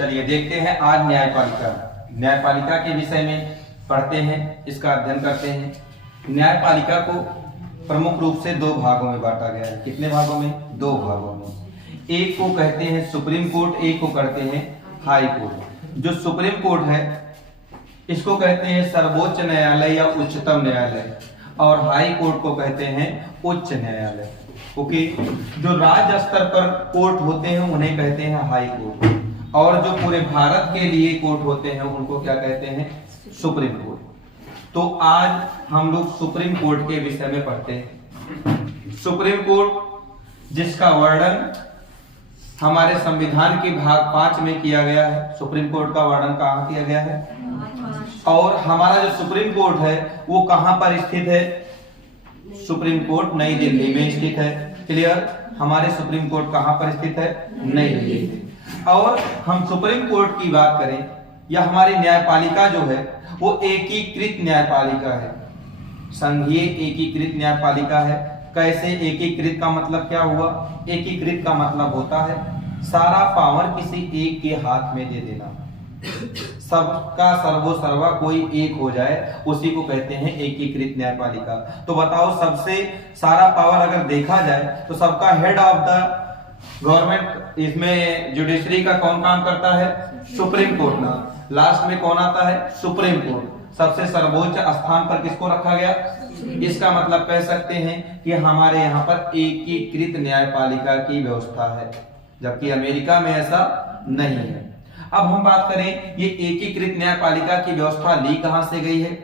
चलिए देखते हैं आज न्यायपालिका के विषय में पढ़ते हैं, इसका अध्ययन करते हैं। न्यायपालिका को प्रमुख रूप से दो भागों में बांटा गया है। कितने भागों में? दो भागों में। एक को कहते हैं सुप्रीम कोर्ट, एक को कहते हैं हाई कोर्ट। जो सुप्रीम कोर्ट है इसको कहते हैं सर्वोच्च न्यायालय या उच्चतम न्यायालय, और हाई कोर्ट को कहते हैं उच्च न्यायालय। ओके, जो राज्य स्तर पर कोर्ट होते हैं उन्हें कहते हैं हाई कोर्ट, और जो पूरे भारत के लिए कोर्ट होते हैं उनको क्या कहते हैं? Supreme court. तो आज हम लोग सुप्रीम कोर्ट के विषय में पढ़ते हैं। सुप्रीम कोर्ट जिसका वर्णन हमारे संविधान के भाग 5 में किया गया है। सुप्रीम कोर्ट का वर्णन कहाँ किया गया है? और हमारा जो सुप्रीम कोर्ट है वो कहां पर स्थित है? सुप्रीम कोर्ट नई दिल्ली में स्थित है। क्लियर? हमारे सुप्रीम कोर्ट कहां पर स्थित है? नई दिल्ली। और हम सुप्रीम कोर्ट की बात करें या हमारी न्यायपालिका जो है वो एकीकृत न्यायपालिका है, संघीय एकीकृत न्यायपालिका है। कैसे एकीकृत का मतलब क्या हुआ? एकीकृत का मतलब होता है सारा पावर किसी एक के हाथ में दे देना, सबका सर्वो सर्वा कोई एक हो जाए, उसी को कहते हैं एकीकृत न्यायपालिका। तो बताओ, सबसे सारा पावर अगर देखा जाए तो सबका हेड ऑफ द गवर्नमेंट इसमें जुडिशरी का कौन काम करता है? सुप्रीम कोर्ट ना। लास्ट में कौन आता है? Supreme court. सबसे सर्वोच्च स्थान पर किसको रखा गया? इसका मतलब कह सकते हैं कि हमारे यहाँ पर एकीकृत न्यायपालिका की व्यवस्था है, जबकि अमेरिका में ऐसा नहीं है। अब हम बात करें ये एकीकृत न्यायपालिका की व्यवस्था ली कहां से गई है?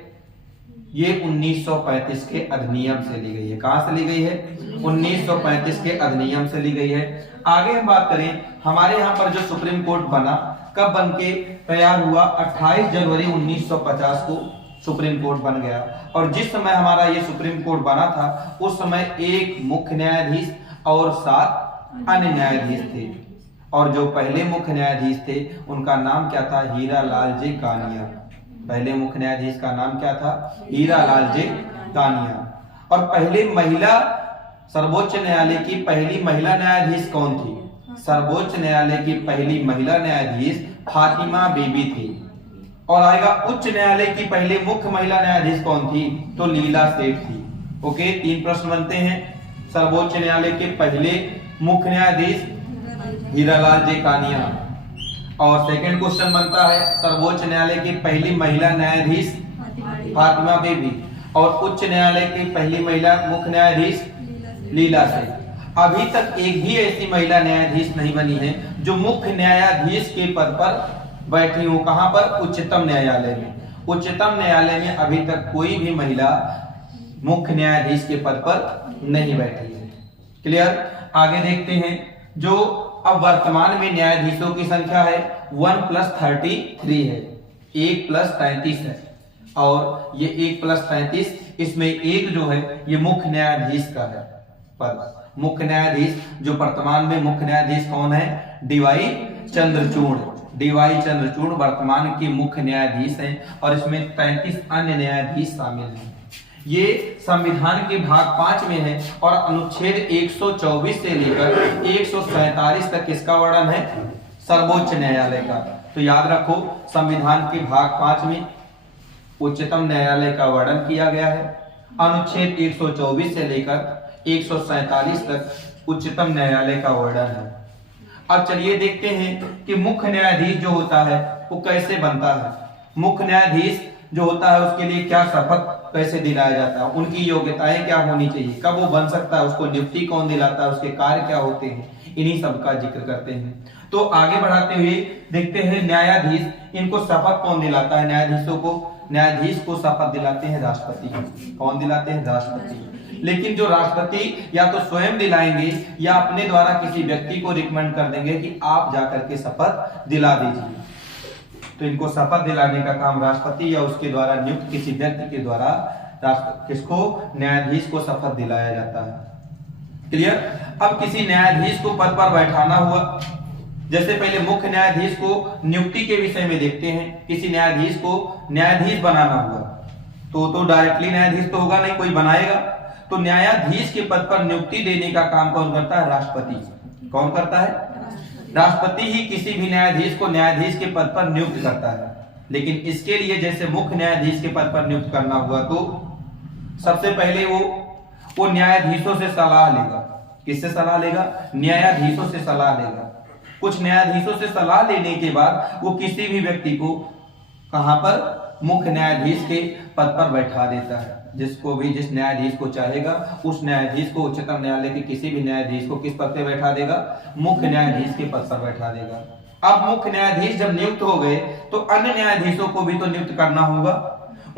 ये 1935 के अधिनियम से ली गई है। कहां से ली गई है? 1935 के अधिनियम से ली गई है। आगे हम बात करें हमारे यहाँ पर जो सुप्रीम कोर्ट बना, कब बन के तैयार हुआ? 28 जनवरी 1950 को सुप्रीम कोर्ट बन गया। और जिस समय हमारा ये सुप्रीम कोर्ट बना था उस समय एक मुख्य न्यायाधीश और 7 अन्य न्यायाधीश थे, और जो पहले मुख्य न्यायाधीश थे उनका नाम क्या था? हीरालाल जे कानिया। पहले मुख्य न्यायाधीश का नाम क्या था? हीरालाल जे कानिया। और पहले महिला सर्वोच्च न्यायालय की पहली महिला न्यायाधीश कौन थी? सर्वोच्च न्यायालय की पहली महिला न्यायाधीश फातिमा बीबी थी। और आएगा उच्च न्यायालय की पहली मुख्य महिला न्यायाधीश कौन थी? तो लीला सेठ थी। ओके, 3 प्रश्न बनते हैं। सर्वोच्च न्यायालय के पहले मुख्य न्यायाधीश हीरालाल जे कानिया, और सेकंड क्वेश्चन बनता है सर्वोच्च न्यायालय की पहली महिला न्यायाधीश फातिमा बीबी, और उच्च न्यायालय की पहली महिला मुख्य न्यायाधीश लीला सेठ। अभी तक एक भी ऐसी महिला न्यायाधीश नहीं बनी है जो मुख्य न्यायाधीश के पद पर बैठी हो। कहां पर? उच्चतम न्यायालय में। उच्चतम न्यायालय में अभी तक कोई भी महिला मुख्य न्यायाधीश के पद पर नहीं बैठी है। क्लियर? आगे देखते हैं। जो अब वर्तमान में न्यायाधीशों की संख्या है 1+33 है, 1+33 है, और ये 1+33 इसमें एक जो है ये मुख्य न्यायाधीश का है पद। मुख्य न्यायाधीश जो वर्तमान में मुख्य न्यायाधीश कौन है? डीवाई चंद्रचूड़। डीवाई चंद्रचूड़ वर्तमान के मुख्य न्यायाधीश हैं, और इसमें 33 अन्य न्यायाधीश शामिल हैं। ये संविधान के भाग 5 में है, और अनुच्छेद 124 से लेकर 147 तक किसका वर्णन है? सर्वोच्च न्यायालय का। तो याद रखो, संविधान के भाग 5 में उच्चतम न्यायालय का वर्णन किया गया है। अनुच्छेद 124 से लेकर 147 तक उच्चतम न्यायालय का वर्णन है। अब चलिए देखते हैं कि मुख्य न्यायाधीश जो होता है वो कैसे बनता है। मुख्य न्यायाधीश जो होता है उसके लिए क्या शपथ कैसे दिलाया जाता है, उनकी योग्यताएं क्या होनी चाहिए, कब वो बन सकता है, उसको नियुक्ति कौन दिलाता है, उसके कार्य क्या होते हैं, इन्हीं सब का जिक्र करते हैं। तो आगे बढ़ाते हुए देखते हैं न्यायाधीश, इनको शपथ कौन दिलाता है? न्यायाधीश को शपथ दिलाते हैं राष्ट्रपति। कौन दिलाते हैं? राष्ट्रपति। लेकिन जो राष्ट्रपति या तो स्वयं दिलाएंगे या अपने द्वारा किसी व्यक्ति को रिकमेंड कर देंगे कि आप जाकर के शपथ दिला दीजिए। तो इनको शपथ दिलाने का काम राष्ट्रपति या उसके द्वारा नियुक्त किसी व्यक्ति के द्वारा किसको? न्यायाधीश को शपथ दिलाया जाता है। क्लियर? अब किसी न्यायाधीश को पद पर बैठाना हुआ, जैसे पहले मुख्य न्यायाधीश को नियुक्ति के विषय में देखते हैं। किसी न्यायाधीश को न्यायाधीश बनाना हुआ तो डायरेक्टली न्यायाधीश तो होगा नहीं, कोई बनाएगा। तो न्यायाधीश के पद पर नियुक्ति देने का काम कौन करता है? राष्ट्रपति। कौन करता है? राष्ट्रपति ही किसी भी न्यायाधीश को न्यायाधीश के पद पर नियुक्त करता है, लेकिन इसके लिए जैसे मुख्य न्यायाधीश के पद पर नियुक्त करना हुआ तो सबसे पहले वो न्यायाधीशों से सलाह लेगा। किससे सलाह लेगा? न्यायाधीशों से सलाह लेगा। कुछ न्यायाधीशों से सलाह लेने के बाद वो किसी भी व्यक्ति को कहां पर? मुख्य न्यायाधीश के पद पर बैठा देता है। जिस न्यायाधीश को चाहेगा उस न्यायाधीश को उच्चतम न्यायालय के किसी भी न्यायाधीश को किस पद पे बैठा देगा? मुख्य न्यायाधीश के पद पर बैठा देगा। अब मुख्य न्यायाधीश जब नियुक्त हो गए तो अन्य न्यायाधीशों को भी तो नियुक्त करना होगा।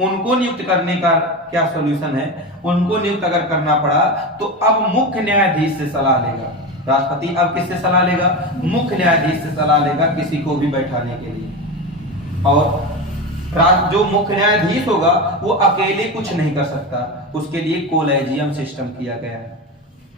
उनको नियुक्त करने का क्या सॉल्यूशन है? उनको नियुक्त अगर करना पड़ा तो अब मुख्य न्यायाधीश से सलाह लेगा। राष्ट्रपति अब किससे सलाह लेगा? मुख्य न्यायाधीश से सलाह लेगा किसी को भी बैठाने के लिए। और जो मुख्य न्यायाधीश होगा वो अकेले कुछ नहीं कर सकता, उसके लिए कोलेजियम सिस्टम किया गया है।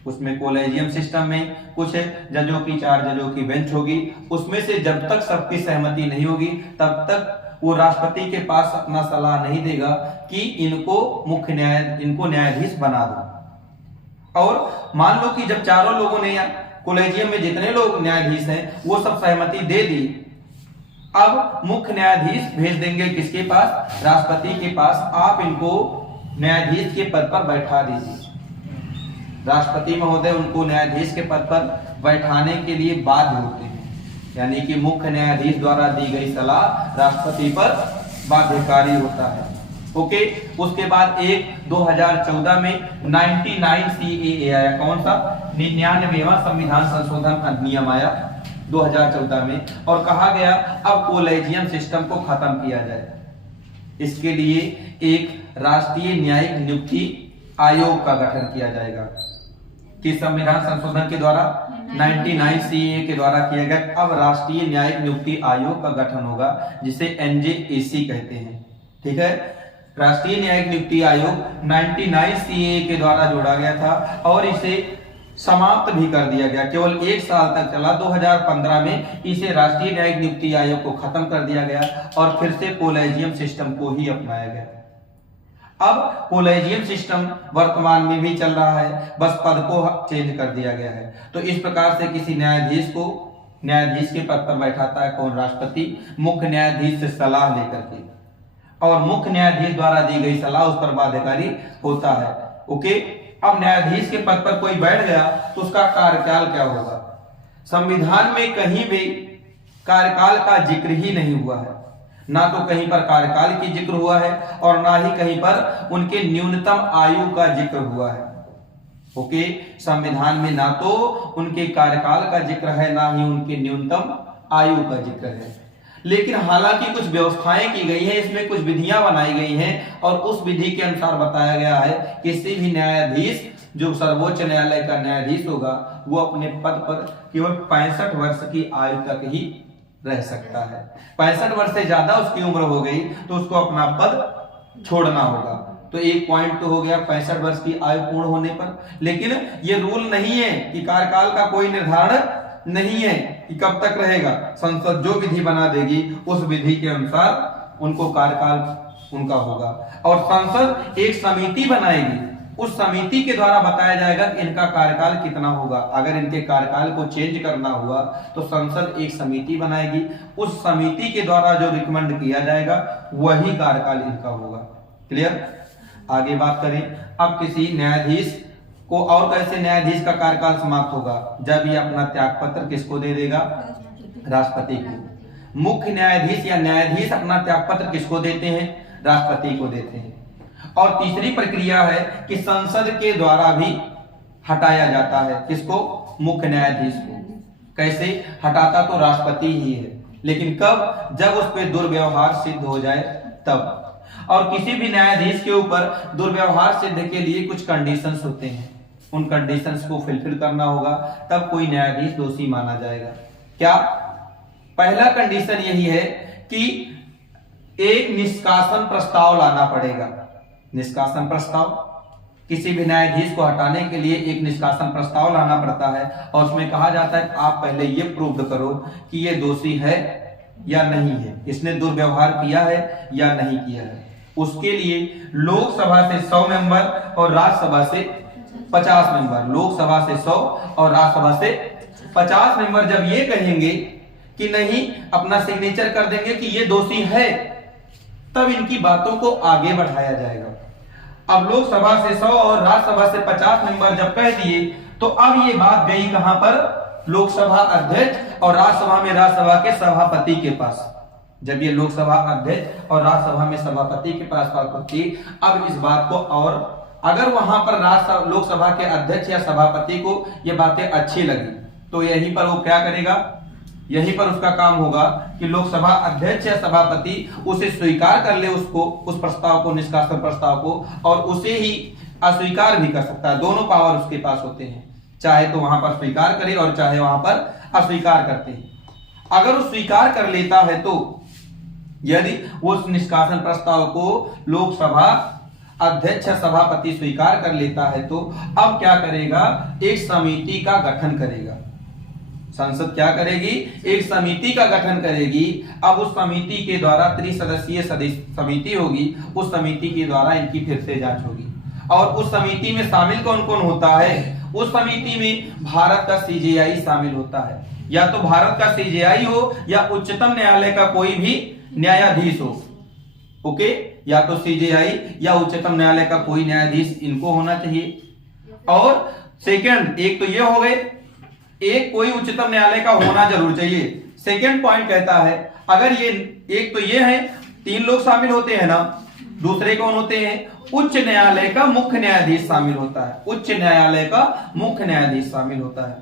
उसमें कोलेजियम सिस्टम में कुछ जजों की 4 जजों की बेंच होगी। उसमें से जब तक सबकी सहमति नहीं होगी तब तक वो राष्ट्रपति के पास अपना सलाह नहीं देगा कि इनको न्यायाधीश बना दो। और मान लो कि जब चारों लोगों ने कोलेजियम में जितने लोग न्यायाधीश हैं वो सब सहमति दे दी, अब मुख्य न्यायाधीश भेज देंगे किसके पास? राष्ट्रपति के पास। आप इनको न्यायाधीश के पद पर बैठा दीजिए। राष्ट्रपति महोदय उनको न्यायाधीश के पद पर बैठाने के लिए बाध्य होते हैं, यानी कि मुख्य न्यायाधीश द्वारा दी गई सलाह राष्ट्रपति पर बाध्यकारी होता है। ओके, उसके बाद 2014 में 99 CAA आया। कौन सा? 99वां संविधान संशोधन अधिनियम आया 2014 में, और कहा गया अब कोलेजियम सिस्टम को खत्म किया जाए। इसके लिए एक राष्ट्रीय न्यायिक नियुक्ति आयोग का गठन किया जाएगा। किस संविधान संशोधन के द्वारा? 99 CAA के द्वारा किया गया। अब राष्ट्रीय न्यायिक नियुक्ति आयोग का गठन होगा जिसे NJAC कहते हैं। ठीक है, राष्ट्रीय न्यायिक नियुक्ति आयोग 99 CAA के द्वारा जोड़ा गया था और इसे समाप्त भी कर दिया गया। केवल 1 साल तक चला। 2015 में इसे राष्ट्रीय न्यायिक नियुक्ति आयोग को खत्म कर दिया गया और फिर से कोलेजियम सिस्टम को ही अपनाया गया। अब कोलेजियम सिस्टम वर्तमान में भी चल रहा है, बस पद को चेंज कर दिया गया है। तो इस प्रकार से किसी न्यायाधीश को न्यायाधीश के पद पर बैठाता है कौन? राष्ट्रपति, मुख्य न्यायाधीश से सलाह लेकर के, और मुख्य न्यायाधीश द्वारा दी गई सलाह उस पर बाध्यकारी होता है। ओके, अब न्यायाधीश के पद पर कोई बैठ गया तो उसका कार्यकाल क्या होगा? संविधान में कहीं भी कार्यकाल का जिक्र ही नहीं हुआ है। ना तो कहीं पर कार्यकाल की जिक्र हुआ है और ना ही कहीं पर उनके न्यूनतम आयु का जिक्र हुआ है। ओके, संविधान में ना तो उनके कार्यकाल का जिक्र है ना ही उनके न्यूनतम आयु का जिक्र है। लेकिन हालांकि कुछ व्यवस्थाएं की गई हैं, इसमें कुछ विधियां बनाई गई हैं और उस विधि के अनुसार बताया गया है किसी भी न्यायाधीश जो सर्वोच्च न्यायालय का न्यायाधीश होगा वो अपने पद पर केवल 65 वर्ष की आयु तक ही रह सकता है। 65 वर्ष से ज्यादा उसकी उम्र हो गई तो उसको अपना पद छोड़ना होगा। तो एक पॉइंट तो हो गया 65 वर्ष की आयु पूर्ण होने पर। लेकिन ये रूल नहीं है कि कार्यकाल का कोई निर्धारण नहीं है कि कब तक रहेगा। संसद जो विधि बना देगी उस विधि के अनुसार उनको कार्यकाल उनका होगा और संसद एक समिति बनाएगी। उस समिति के द्वारा बताया जाएगा कि इनका कार्यकाल कितना होगा। अगर इनके कार्यकाल को चेंज करना हुआ तो संसद एक समिति बनाएगी। उस समिति के द्वारा जो रिकमेंड किया जाएगा वही कार्यकाल इनका होगा। क्लियर? आगे बात करें, अब किसी न्यायाधीश को और कैसे न्यायाधीश का कार्यकाल समाप्त होगा? जब ये अपना त्यागपत्र किसको दे देगा? राष्ट्रपति को। मुख्य न्यायाधीश या न्यायाधीश अपना त्यागपत्र किसको देते हैं? राष्ट्रपति को देते हैं। और तीसरी प्रक्रिया है कि संसद के द्वारा भी हटाया जाता है। किसको? मुख्य न्यायाधीश को। कैसे हटाता? तो राष्ट्रपति ही है, लेकिन कब? जब उस पर दुर्व्यवहार सिद्ध हो जाए तब। और किसी भी न्यायाधीश के ऊपर दुर्व्यवहार सिद्ध के लिए कुछ कंडीशंस होते हैं, उन कंडीशंस को फुलफिल करना होगा, तब कोई न्यायाधीश दोषी माना जाएगा। क्या? पहला कंडीशन यही है कि एक निष्कासन प्रस्ताव लाना पड़ेगा। निष्कासन प्रस्ताव, किसी भी न्यायाधीश को हटाने के लिए एक निष्कासन प्रस्ताव लाना पड़ता है और उसमें कहा जाता है आप पहले ये प्रूव करो कि ये दोषी है या नहीं है, इसने दुर्व्यवहार किया है या नहीं किया है। उसके लिए लोकसभा से 100 मेंबर और राज्यसभा से 50 मेंबर, लोकसभा से 100 और राज्यसभा से 50 मेंबर जब ये कहेंगे कि नहीं, अपना सिग्नेचर कर देंगे कि ये दोषी है, तब इनकी बातों को आगे बढ़ाया जाएगा। अब लोकसभा से 100 और राज्यसभा से 50 मेंबर जब कह दिए, तो अब ये बात गई कहां पर? लोकसभा अध्यक्ष और राज्यसभा में राज्यसभा के सभापति के पास। जब ये लोकसभा अध्यक्ष और राज्यसभा में सभापति के पास बात होती, अब इस बात को, और अगर वहां पर लोकसभा के अध्यक्ष या सभापति को ये बातें अच्छी लगी, तो यहीं पर वो क्या करेगा? यहीं पर उसका काम होगा कि लोकसभा अध्यक्ष या सभापति उसे स्वीकार कर ले, उसको, उस प्रस्ताव को, निष्कासन प्रस्ताव को, और उसे ही अस्वीकार भी कर सकता है। दोनों पावर उसके पास होते हैं, चाहे तो वहां पर स्वीकार करे और चाहे वहां पर अस्वीकार करते हैं। अगर वो स्वीकार कर लेता है, तो यदि वो उस निष्कासन प्रस्ताव को लोकसभा अध्यक्ष सभापति स्वीकार कर लेता है, तो अब क्या करेगा? एक समिति का गठन करेगा। संसद क्या करेगी? एक समिति का गठन करेगी। अब उस समिति के द्वारा त्रिसदस्यीय समिति होगी, उस समिति के द्वारा इनकी फिर से जांच होगी। और उस समिति में शामिल कौन कौन होता है? उस समिति में भारत का सीजेआई शामिल होता है, या तो भारत का सीजेआई हो या उच्चतम न्यायालय का कोई भी न्यायाधीश हो। ओके, या तो सीजेआई या उच्चतम न्यायालय का कोई न्यायाधीश इनको होना चाहिए। और सेकंड, एक तो ये हो गए, एक कोई उच्चतम न्यायालय का होना जरूर चाहिए। सेकंड पॉइंट कहता है, अगर ये, एक तो ये है, 3 लोग शामिल होते हैं ना, दूसरे कौन होते हैं? उच्च न्यायालय का मुख्य न्यायाधीश शामिल होता है। उच्च न्यायालय का मुख्य न्यायाधीश शामिल होता है।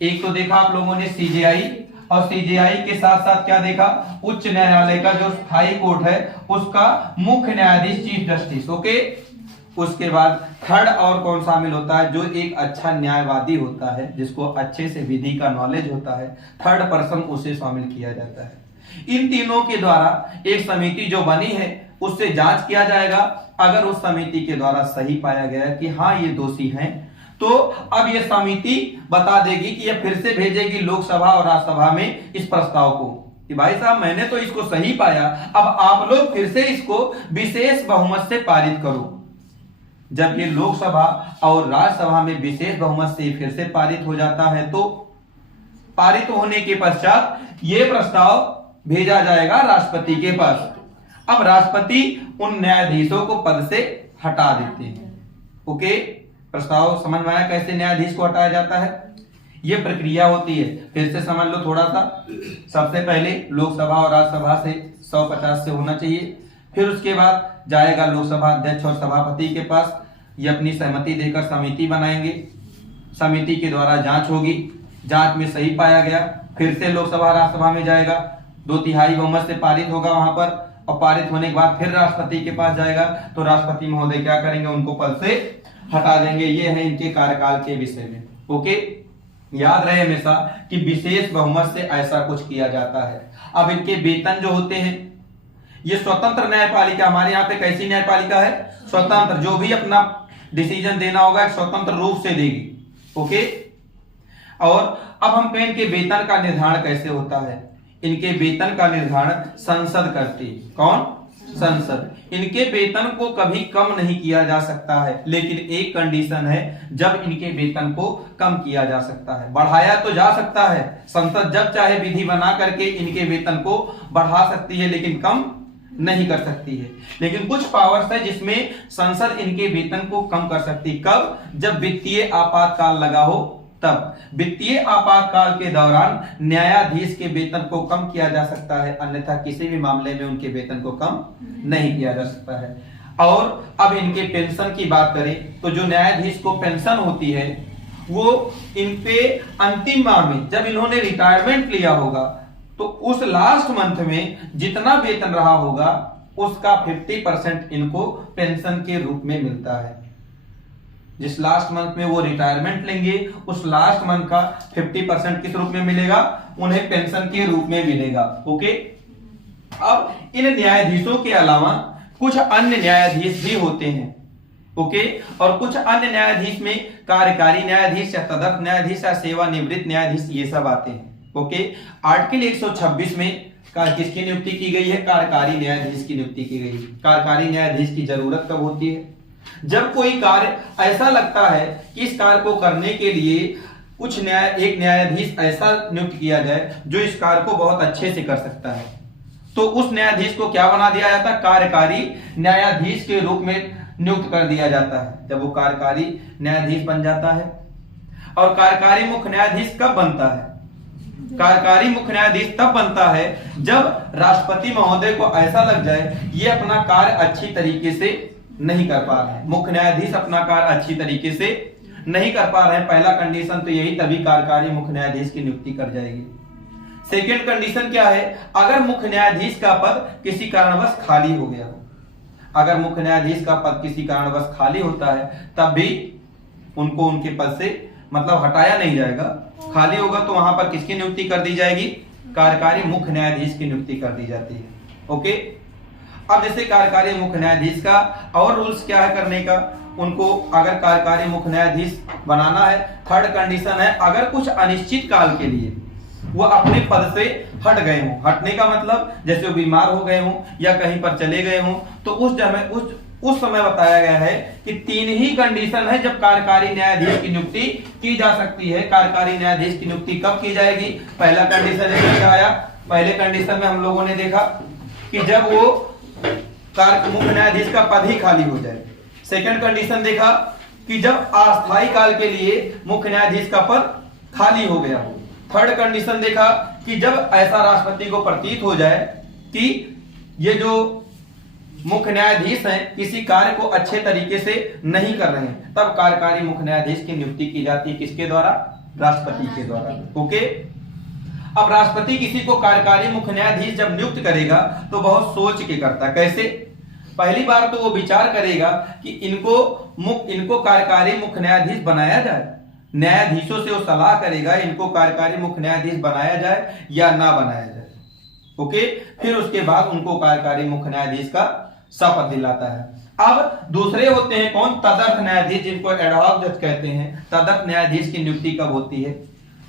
एक तो देखा आप लोगों ने सीजेआई, और सीजेआई के साथ साथ क्या देखा? उच्च न्यायालय का जो स्थायी कोर्ट है उसका मुख्य न्यायाधीश, चीफ जस्टिस। ओके, उसके बाद थर्ड और कौन शामिल होता है? जो एक अच्छा न्यायवादी होता है, जिसको अच्छे से विधि का नॉलेज होता है, थर्ड पर्सन, उसे शामिल किया जाता है। इन तीनों के द्वारा एक समिति जो बनी है उससे जांच किया जाएगा। अगर उस समिति के द्वारा सही पाया गया कि हाँ ये दोषी हैं, तो अब ये समिति बता देगी कि ये फिर से भेजेगी लोकसभा और राज्यसभा में इस प्रस्ताव को कि भाई साहब मैंने तो इसको सही पाया, अब आप लोग फिर से इसको विशेष बहुमत से पारित करो। जब ये लोकसभा और राज्यसभा में विशेष बहुमत से फिर से पारित हो जाता है, तो पारित होने के पश्चात ये प्रस्ताव भेजा जाएगा राष्ट्रपति के पास। अब राष्ट्रपति उन न्यायाधीशों को पद से हटा देते हैं। ओके, प्रस्ताव समझ में आया कैसे न्यायाधीश को हटाया जाता है? ये प्रक्रिया होती है, फिर से समझ लो थोड़ा सा। सबसे पहले लोकसभा और राज्यसभा से 150 से होना चाहिए, फिर उसके बाद जाएगा लोकसभा अध्यक्ष और सभापति के पास, ये अपनी सहमति देकर समिति बनाएंगे, समिति के द्वारा जांच होगी, जांच में सही पाया गया, फिर से लोकसभा राज्यसभा में जाएगा, 2/3 बहुमत से पारित होगा वहां पर, और पारित होने के बाद फिर राष्ट्रपति के पास जाएगा, तो राष्ट्रपति महोदय क्या करेंगे? उनको पद से हटा देंगे। ये है इनके कार्यकाल के विषय में। ओके, याद रहे हमेशा कि विशेष बहुमत से ऐसा कुछ किया जाता है। अब इनके वेतन जो होते हैं, ये स्वतंत्र न्यायपालिका, हमारे यहाँ पे कैसी न्यायपालिका है? स्वतंत्र, जो भी अपना डिसीजन देना होगा एक स्वतंत्र रूप से देगी। ओके, और अब हम कहें इनके वेतन का निर्धारण कैसे होता है? इनके वेतन का निर्धारण संसद करती है। कौन? संसद। इनके वेतन को कभी कम नहीं किया जा सकता है, लेकिन एक कंडीशन है, जब इनके वेतन को कम किया जा सकता है। बढ़ाया तो जा सकता है, संसद जब चाहे विधि बना करके इनके वेतन को बढ़ा सकती है, लेकिन कम नहीं कर सकती है। लेकिन कुछ पावर्स है जिसमें संसद इनके वेतन को कम कर सकती है। कब? जब वित्तीय आपातकाल लगा हो, तब। वित्तीय आपातकाल के दौरान न्यायाधीश के वेतन को कम किया जा सकता है, अन्यथा किसी भी मामले में उनके वेतन को कम नहीं किया जा सकता है। और अब इनके पेंशन की बात करें, तो जो न्यायाधीश को पेंशन होती है, वो इनके अंतिम माह में जब इन्होंने रिटायरमेंट लिया होगा, तो उस लास्ट मंथ में जितना वेतन रहा होगा उसका 50% इनको पेंशन के रूप में मिलता है। जिस लास्ट मंथ में वो रिटायरमेंट लेंगे, उस लास्ट मंथ का 50% किस रूप में मिलेगा? उन्हें पेंशन के रूप में मिलेगा। ओके, अब इन न्यायाधीशों के अलावा कुछ अन्य न्यायाधीश भी होते हैं। ओके, और कुछ अन्य न्यायाधीश में कार्यकारी न्यायाधीश या तदर्थ न्यायाधीश या सेवानिवृत्त न्यायाधीश, ये सब आते हैं। ओके, आर्टिकल 126 में किसकी नियुक्ति की गई है? कार्यकारी न्यायाधीश की नियुक्ति की गई है। कार्यकारी न्यायाधीश की जरूरत कब होती है? जब कोई कार्य ऐसा लगता है कि इस कार्य को करने के लिए एक न्यायाधीश ऐसा नियुक्त किया जाए जो इस कार्य को बहुत अच्छे से कर सकता है, तो उस न्यायाधीश को क्या बना दिया जाता है? कार्यकारी न्यायाधीश के रूप में नियुक्त कर दिया जाता है। जब वो कार्यकारी न्यायाधीश बन जाता है। और कार्यकारी मुख्य न्यायाधीश कब बनता है? कार्यकारी मुख्य न्यायाधीश तब बनता है जब राष्ट्रपति महोदय को ऐसा लग जाए ये अपना कार्य अच्छी तरीके से नहीं कर पा रहे हैं, मुख्य न्यायाधीश अपना कार्य अच्छी तरीके से नहीं कर पा रहे हैं। पहला कंडीशन तो यही, तभी कार्यकारी मुख्य न्यायाधीश की नियुक्ति कर जाएगी। सेकेंड कंडीशन क्या है? अगर मुख्य न्यायाधीश का पद किसी कारणवश खाली हो गया हो, अगर मुख्य न्यायाधीश का पद किसी कारणवश खाली होता है तब भी उनको उनके पद से मतलब हटाया नहीं जाएगा। खाली होगा तो वहां पर किसकी नियुक्ति कर दी जाएगी? कार्यकारी मुख्य न्यायाधीश की नियुक्ति कर दी जाती है। ओके, अब जैसे कार्यकारी मुख्य न्यायाधीश का और रूल्स क्या है करने का, उनको अगर कार्यकारी मुख्य न्यायाधीश बनाना है, थर्ड कंडीशन है अगर कुछ अनिश्चित काल के लिए वो अपने पद से हट गए हों। हटने का मतलब जैसे वो बीमार हो गए हों या कहीं पर चले गए हों, तो उस समय बताया गया है कि 3 ही कंडीशन है जब कार्यकारी न्यायाधीश की नियुक्ति की जा सकती है। कार्यकारी न्यायाधीश की नियुक्ति कब की जाएगी? पहला कंडीशन क्या आया? पहले कंडीशन में हम लोगों ने देखा कि जब वो मुख्य न्यायाधीश का पद ही खाली हो जाए। सेकंड कंडीशन देखा कि जब अस्थायी काल के लिए मुख्य न्यायाधीश का पद खाली हो गया हो। थर्ड कंडीशन देखा कि जब ऐसा राष्ट्रपति को प्रतीत हो जाए कि ये जो मुख्य न्यायाधीश हैं किसी कार्य को अच्छे तरीके से नहीं कर रहे हैं, तब कार्यकारी मुख्य न्यायाधीश की नियुक्ति की जाती है। किसके द्वारा? राष्ट्रपति के द्वारा। ओके, अब राष्ट्रपति किसी को कार्यकारी मुख्य न्यायाधीश जब नियुक्त करेगा तो बहुत सोच के करता है। कैसे? पहली बार तो वो विचार करेगा कि इनको कार्यकारी मुख्य न्यायाधीश बनाया जाए। न्यायाधीशों से वो सलाह करेगा इनको कार्यकारी मुख्य न्यायाधीश बनाया जाए या ना बनाया जाए। ओके, फिर उसके बाद उनको कार्यकारी मुख्य न्यायाधीश का शपथ दिलाता है। अब दूसरे होते हैं कौन? तदर्थ न्यायाधीश, जिनको एडहॉक जज कहते हैं। तदर्थ न्यायाधीश की नियुक्ति कब होती है?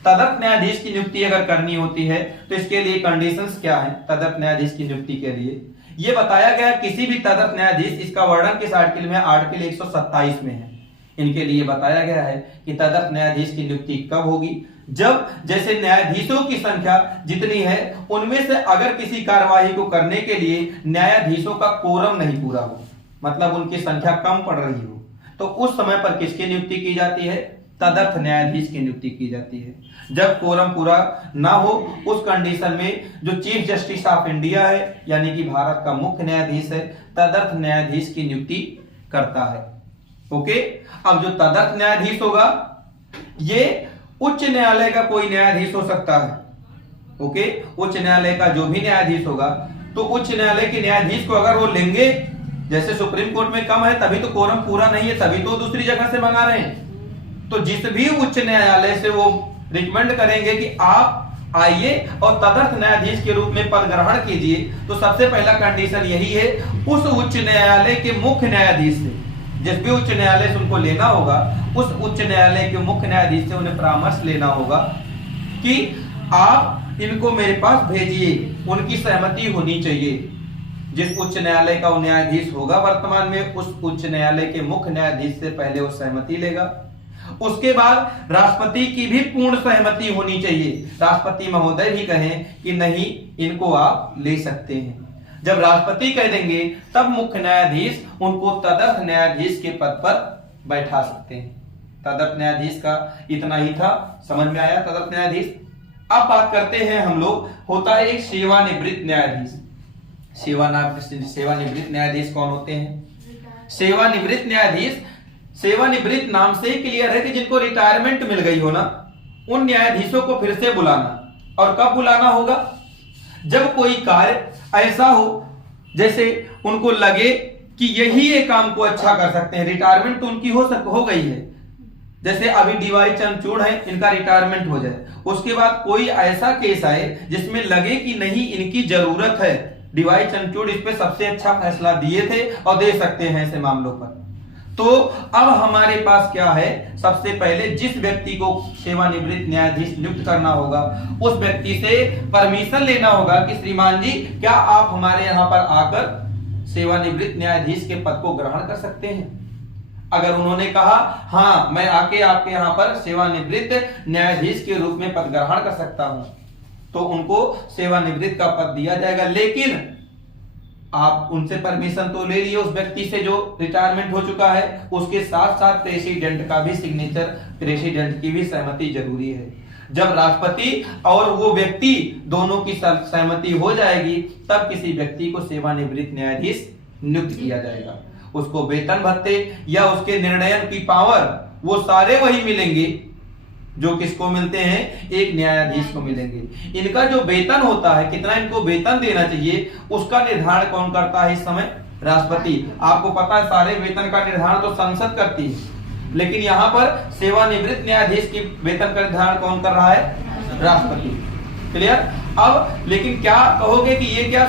तदर्थ न्यायाधीश की नियुक्ति अगर करनी होती है तो इसके लिए कंडीशंस क्या हैं? तदर्थ न्यायाधीश की नियुक्ति के लिए ये बताया गया किसी भी तदर्थ न्यायाधीश, इसका वर्णन किस आर्टिकल में? आर्टिकल 127 में है। इनके लिए बताया गया है कि तदर्थ न्यायाधीश की नियुक्ति कब होगी? जब जैसे न्यायाधीशों की संख्या जितनी है उनमें से अगर किसी कार्यवाही को करने के लिए न्यायाधीशों का कोरम नहीं पूरा हो, मतलब उनकी संख्या कम पड़ रही हो, तो उस समय पर किसकी नियुक्ति की जाती है? तदर्थ न्यायाधीश की नियुक्ति की जाती है। जब कोरम पूरा ना हो उस कंडीशन में जो चीफ जस्टिस ऑफ इंडिया है यानी कि भारत का मुख्य न्यायाधीश है, तदर्थ न्यायाधीश की नियुक्ति करता है। ओके, अब जो तदर्थ न्यायाधीश होगा ये उच्च न्यायालय का कोई न्यायाधीश हो सकता है। ओके, उच्च न्यायालय का जो भी न्यायाधीश होगा, तो उच्च न्यायालय के न्यायाधीश को अगर वो लेंगे, जैसे सुप्रीम कोर्ट में कम है तभी तो कोरम पूरा नहीं है, तभी तो दूसरी जगह से मंगा रहे हैं, तो जिस भी उच्च न्यायालय से वो रिकमेंड करेंगे कि आप आइए और तदर्थ न्यायाधीश के रूप में पद ग्रहण कीजिए, तो सबसे पहला कंडीशन यही है उस उच्च न्यायालय के मुख्य न्यायाधीश से, जिस भी उच्च न्यायालय से उनको लेना होगा, उस उच्च न्यायालय के मुख्य न्यायाधीश से उन्हें परामर्श लेना होगा कि आप इनको मेरे पास भेजिए, उनकी सहमति होनी चाहिए। जिस उच्च न्यायालय का वो न्यायाधीश होगा वर्तमान में, उस उच्च न्यायालय के मुख्य न्यायाधीश से पहले वो सहमति लेगा। उसके बाद राष्ट्रपति की भी पूर्ण सहमति होनी चाहिए। राष्ट्रपति महोदय भी कहें कि नहीं इनको आप ले सकते हैं। जब राष्ट्रपति कह देंगे तब मुख्य न्यायाधीश उनको तदर्थ न्यायाधीश के पद पर बैठा सकते हैं। तदर्थ न्यायाधीश का इतना ही था, समझ में आया तदर्थ न्यायाधीश। अब बात करते हैं हम लोग, होता है एक सेवानिवृत्त न्यायाधीश। सेवानिवृत्त न्यायाधीश कौन होते हैं? सेवानिवृत्त न्यायाधीश, सेवानिवृत्त नाम से ही क्लियर है कि जिनको रिटायरमेंट मिल गई हो ना, उन न्यायाधीशों को फिर से बुलाना। और कब बुलाना होगा? जब कोई कार्य ऐसा हो जैसे उनको लगे कि यही ये काम को अच्छा कर सकते हैं। रिटायरमेंट तो उनकी हो गई है, जैसे अभी डीवाई चंद्रचूड़ है, इनका रिटायरमेंट हो जाए, उसके बाद कोई ऐसा केस आए जिसमें लगे कि नहीं इनकी जरूरत है, डीवाई चंद्रचूड़ इस पे सबसे अच्छा फैसला दिए थे और दे सकते हैं ऐसे मामलों पर, तो अब हमारे पास क्या है? सबसे पहले जिस व्यक्ति को सेवानिवृत्त न्यायाधीश नियुक्त करना होगा उस व्यक्ति से परमिशन लेना होगा कि श्रीमान जी क्या आप हमारे यहां पर आकर सेवानिवृत्त न्यायाधीश के पद को ग्रहण कर सकते हैं। अगर उन्होंने कहा हाँ मैं आके आपके यहाँ पर सेवानिवृत्त न्यायाधीश के रूप में पद ग्रहण कर सकता हूं, तो उनको सेवानिवृत्त का पद दिया जाएगा। लेकिन आप उनसे परमिशन तो ले लिए उस व्यक्ति से जो रिटायरमेंट हो चुका है, उसके साथ साथ प्रेसिडेंट का भी सिग्नेचर, प्रेसिडेंट की भी सहमति जरूरी है। जब राष्ट्रपति और वो व्यक्ति दोनों की सहमति हो जाएगी तब किसी व्यक्ति को सेवानिवृत्त न्यायाधीश नियुक्त किया जाएगा। उसको वेतन भत्ते या उसके निर्णय की पावर वो सारे वही मिलेंगे जो किसको मिलते हैं, एक न्यायाधीश को मिलेंगे। इनका जो वेतन होता है, कितना इनको वेतन देना चाहिए, उसका निर्धारण कौन करता है इस समय, राष्ट्रपति। आपको पता है सारे वेतन का निर्धारण तो संसद करती है, लेकिन यहाँ पर सेवानिवृत्त न्यायाधीश की वेतन का निर्धारण कौन कर रहा है, राष्ट्रपति। क्लियर। अब लेकिन क्या कहोगे कि ये क्या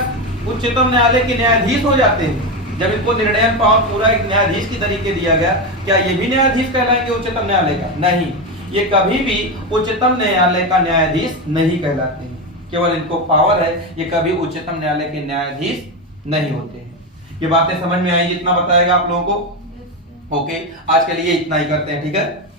उच्चतम न्यायालय के न्यायाधीश हो जाते हैं जब इनको निर्णय पावर पूरा एक न्यायाधीश की तरीके दिया गया? क्या ये भी न्यायाधीश कहलाएंगे उच्चतम न्यायालय का? नहीं, ये कभी भी उच्चतम न्यायालय का न्यायाधीश नहीं कहलाते हैं। केवल इनको पावर है, ये कभी उच्चतम न्यायालय के न्यायाधीश नहीं होते हैं। ये बातें समझ में आई जितना बताएगा आप लोगों को? ओके, आज के लिए इतना ही करते हैं, ठीक है।